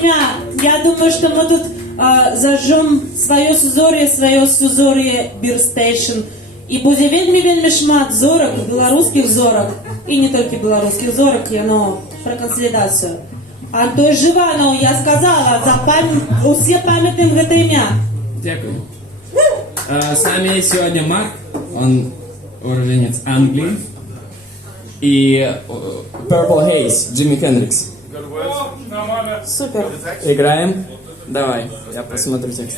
время, я думаю, что мы тут зажжем свое сузорье Бирстейшн. І буде вельми шмат зорок, белорусских зорок, і не тільки белорусских зорок, но про консолідацію. А то есть Живану, я сказала, усе пам'ятаємо гэта ім'я. Дякую. С нами есть сегодня Марк, он уроженец Англии. И Purple Haze, Джимми Хендрикс. Супер. Играем? Давай, я посмотрю текст.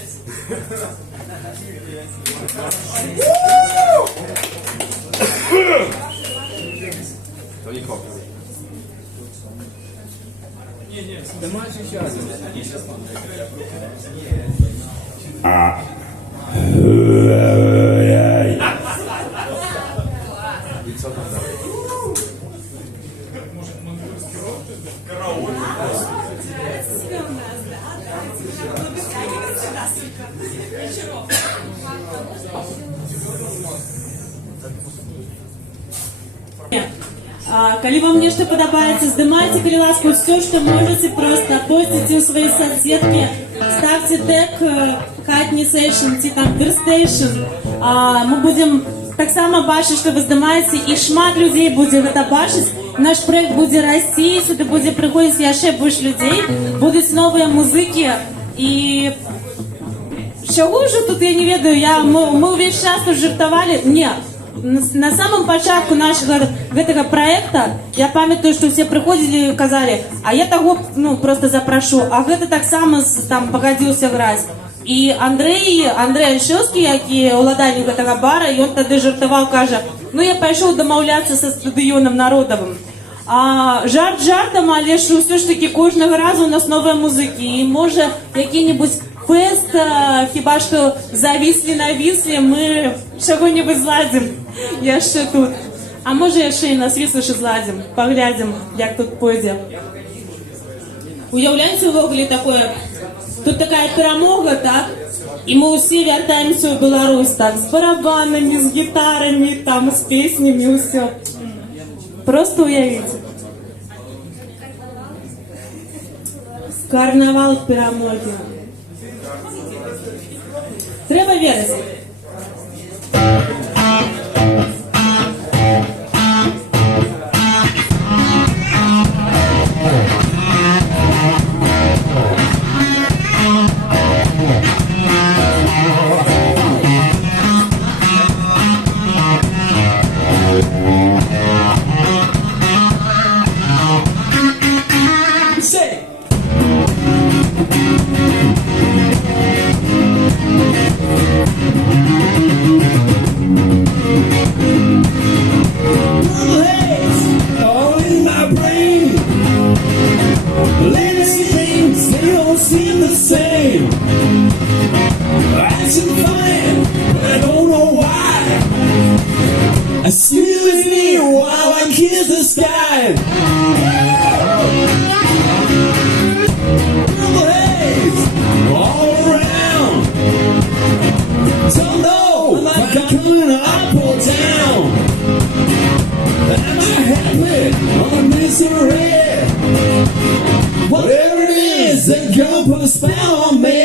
Ты можешь еще раз? Калі вам нешта падабаецца, здымайце, калі ласку, все, что можете, просто постите ў свае соцсеткі, ставьте тег Хатні Сейшн ці там Бирстейшн. Мы будем таксама бачыць, што вы здымаеце, і шмат людзей будзе гэта бачыць. Наш проект будзе расці, сюды будзе прыходзіць яшчэ больш людзей, будуць новыя музыкі. І чаго ўжо тут я не ведаю, мы ўвесь час тут жартавалі. Не, на самом пачатку нашага гэтага проекта я памятаю, што все прыходзілі і казалі, а я таго просто запрашу, а гэта таксама там пагадзіўся граць. І Андрей Альшевскі, які ўладальнік гэтага бара, ён тады жартаваў, кажа, я пайшоў дамаўляцца са стадыёнам народавым. Жарт жартам, але ж ўсё ж такі кожнага разу у нас новыя музыкі, і можа які-небудзь фест, хіба што завіслі-навіслі, мы чаго-небудзь зладзім яшчэ тут. А можа яшчэ і на свіслышы зладзім, паглядзім, як тут пойдзе. Уяўляеце ўвогуле такое, тут такая перамога, так? І мы ўсе вяртаемся ў Беларусь, так, з барабанамі, з гітарамі, там, з песнямі, ўсё. Просто уявіце. Карнавал перамогі. Трэба верыць. I see you as me while I kiss the sky. Purple haze all around. Don't know if I'm coming up or down. Am I happy or misery? Whatever it is, that girl put a spell on me.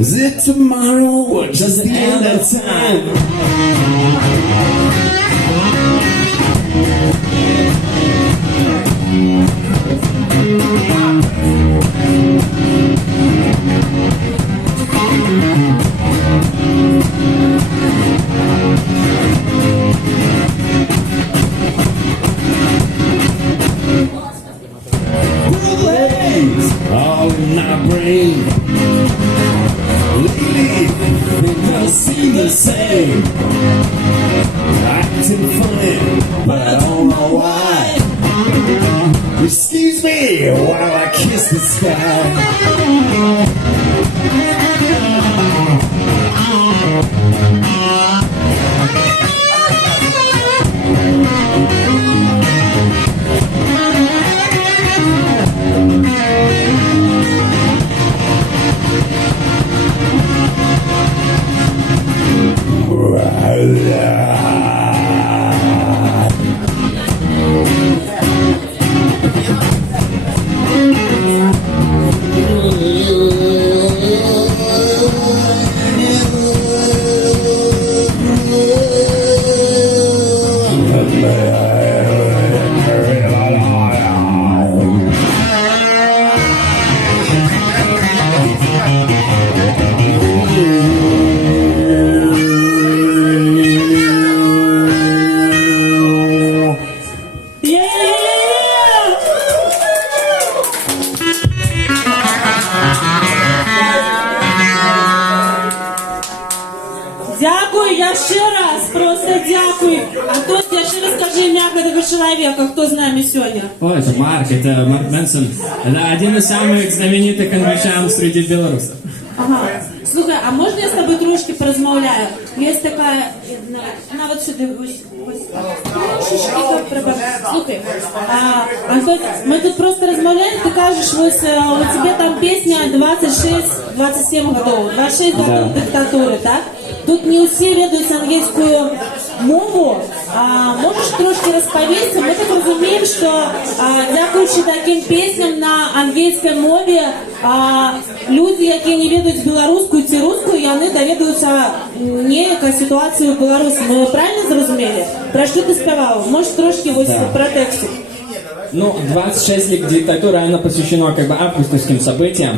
Is it tomorrow or just the end of time? Lately, they don't seem the same. Acting funny, but I don't know why. Excuse me while I kiss the sky. Дякую, я ще раз, просто дякую. Антон, я ще раз скажи ім'я этого человека, кто с нами сегодня. О, это Марк Мэнсон. Это один из самых знаменитых англичан среди белорусов. Ага. Слухай, а можна я з тобою трошки порозмовляю? Є така, на вот сюди, ось трошечки так треба. Слухай, Антон, ми тут просто розмовляємо, ти кажеш, ось у тебе там пісня 26-27 годов, 26 годов диктатури, так? Тут не усі ведуть англійську мову. Можеш трошки розповісти? Ми так розуміємо, що дякуючи таким пісням на англійській мові, люди, які не ведуть білоруську ці руську, і вони довідуються неяка ситуацію в Білорусі. Ми правильно зрозуміли? Про що ти співав? Можеш трошки ось про текстик? Ну, 26 лет диктатуры, оно посвящено как бы августовским событиям.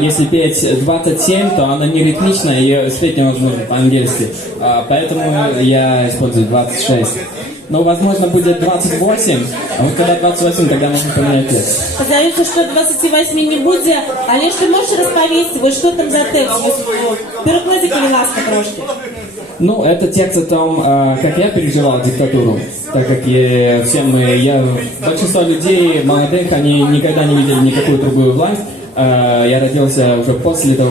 Если петь 27, то оно не ритмично и спеть невозможно по-английски. Поэтому я использую 26. Но, возможно, будет 28, а вот когда 28, тогда можно поменять текст. Подается, что 28 не будет, але ты можешь расповести, вот что там за текст? Переклади, коли ласка, трошки. Ну, это текст о том, как я переживал диктатуру, так как большинство людей, молодых, они никогда не видели никакую другую власть. Я родился уже после того,